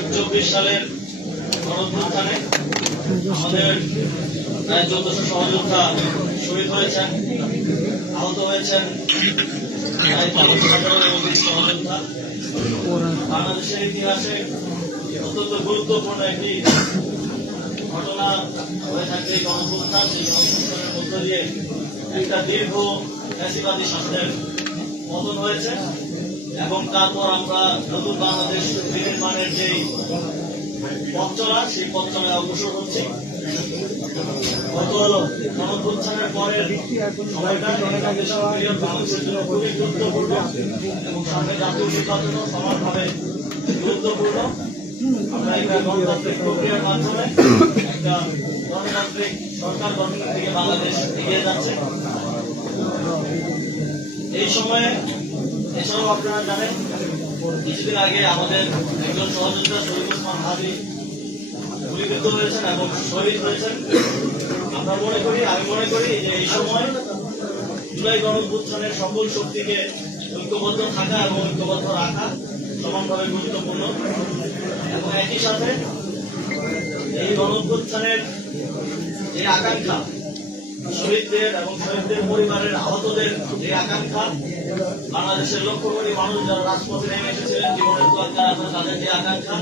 2024 সালের গণঅভ্যুত্থানে আমাদের প্রায় 1400 সহযোদ্ধা শহীদ হয়েছেন, আহত হয়েছেন প্রায় 15,000-এর অধিক সহযোদ্ধা। বাংলাদেশের ইতিহাসে অত্যন্ত গুরুত্বপূর্ণ একটি ঘটনা হয়ে থাকে এই গণঅভ্যুত্থান। সেই গণঅভ্যুত্থানের মধ্য দিয়ে একটা দীর্ঘ ফ্যাসিবাদী শাসনের পতন হয়েছে এবং তারপর আমরা নতুন বাংলাদেশ বিনির্মাণের যে পথ চলা, সেই পথ চলায় অগ্রসর হচ্ছি। গত গণঅভ্যুত্থানের পরের সময়টা বাংলাদেশের জন্য খুবই গুরুত্বপূর্ণ এবং সামনে জাতীয় নির্বাচনও সমানভাবে গুরুত্বপূর্ণ। আমরা একটা গণতান্ত্রিক প্রক্রিয়ার মাধ্যমে একটা গণতান্ত্রিক সরকার গঠনের দিকে বাংলাদেশ এগিয়ে যাচ্ছে। এই সময়ে এছাড়াও আপনারা জানেন কিছুদিন আগে আমাদের একজন সহযোদ্ধা শহীদ ওসমান হাদি গুলিবিদ্ধ হয়েছেন এবং শহীদ হয়েছেন। আমি মনে করি যে এই সময় জুলাই গণঅভ্যুত্থানের সকল শক্তিকে ঐক্যবদ্ধ থাকা এবং ঐক্যবদ্ধ রাখা সমানভাবে গুরুত্বপূর্ণ এবং একই সাথে এই গণঅভ্যুত্থানের যে আকাঙ্ক্ষা, শহীদদের এবং শহীদদের পরিবারের আহতদের যে আকাঙ্ক্ষা, বাংলাদেশের লক্ষ কোটি মানুষ যারা রাজপথে নেমে এসেছিলেন জীবনের তোয়াক্কা রাখা, তাদের যে আকাঙ্ক্ষা,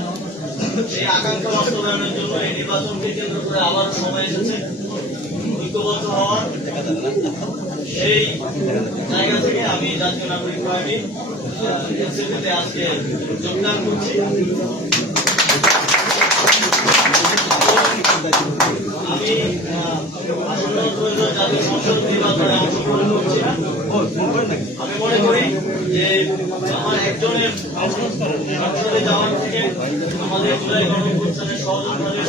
সেই আকাঙ্ক্ষা বাস্তবায়নের জন্য এই নির্বাচনকে কেন্দ্র করে আবারও সময় এসেছে ঐক্যবদ্ধ হওয়ার। সেই জায়গা থেকে আমি জাতীয় নাগরিক পার্টি এনসিপিতে আজকে যোগদান করছি। আমি আসন্ন জাতীয় সংসদ নির্বাচনে অংশগ্রহণ করছি না। আমি মনে করি যে আমার একজনের সংসদে যাওয়ার থেকে আমাদের জুলাই গণঅভ্যুত্থানের সহযোদ্ধাদের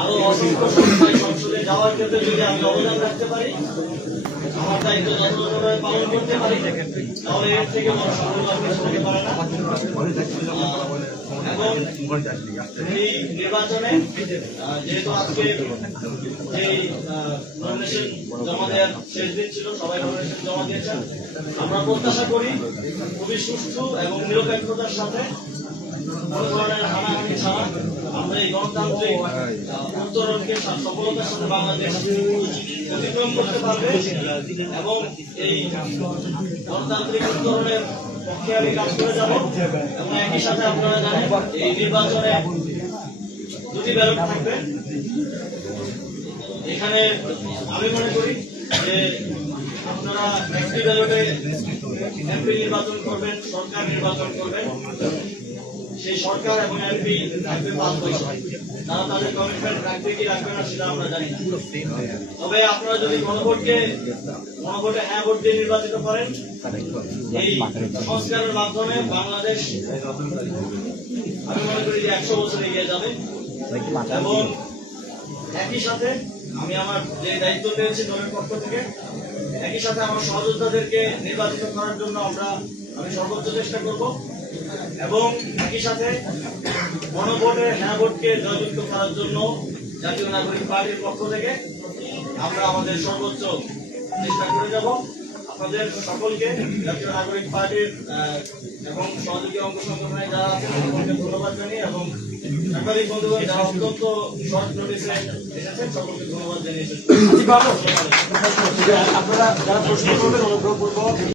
আরো অসংখ্য সংখ্যায় সংসদে যাওয়ার ক্ষেত্রে যদি আমি অবদান রাখতে পারি, আমার দায়িত্ব যথাযথভাবে পালন করতে পারি, তাহলে এর থেকে বড় সাফল্য আর কিছু হতে পারে না। এবং এই নির্বাচনে যেহেতু আজকে এই নমিনেশন জমা দেওয়ার শেষ দিন ছিল, সবাই নমিনেশন জমা দিয়েছেন। আমরা প্রত্যাশা করি খুবই সুষ্ঠু এবং নিরপেক্ষতার সাথে কোনো ধরনের হানাহানি ছাড়া আমরা এই গণতান্ত্রিক উত্তরণকে সফলতার সাথে বাংলাদেশ অতিক্রম করতে পারবে এবং এই গণতান্ত্রিক উত্তরণের পক্ষে আমি কাজ করে যাব। এবং একই সাথে আপনারা জানেন এই নির্বাচনে দুটি ব্যালট থাকবে। এখানে আমি মনে করি যে আপনারা একটি ব্যালটে এমপি নির্বাচন করবেন, সরকার নির্বাচন করবেন। সেই সরকার এবং এমপি থাকবে 5 বছর। তারা তাদের কমিটমেন্ট রাখবে কি রাখবে না সেটা আমরা জানি না। তবে আপনারা যদি গণভোটে হ্যাঁ ভোট দিয়ে নির্বাচিত করেন, এই সংস্কারের মাধ্যমে বাংলাদেশ আমি মনে করি যে 100 বছর এগিয়ে যাবে। এবং একই সাথে আমি আমার যে দায়িত্ব পেয়েছি দলের পক্ষ থেকে, একই সাথে আমার সহযোদ্ধাদেরকে নির্বাচিত করার জন্য আমি সর্বোচ্চ চেষ্টা করব এবং একই সাথে গণভোটে হ্যাঁ ভোটকে জয়যুক্ত করার জন্য জাতীয় নাগরিক পার্টির পক্ষ থেকে আমরা আমাদের সর্বোচ্চ চেষ্টা করে যাব। আপনাদের সকলকে জাতীয় নাগরিক পার্টির এবং সহযোগী অঙ্গ সংগঠনে যারা আছেন সকলকে ধন্যবাদ জানিয়ে এবং সাংবাদিক বন্ধুগণ যারা অত্যন্ত শর্ট নোটিসে এসেছেন সকলকে ধন্যবাদ জানিয়ে আপনারা যারা প্রশ্ন করবেন অনুগ্রহ করবো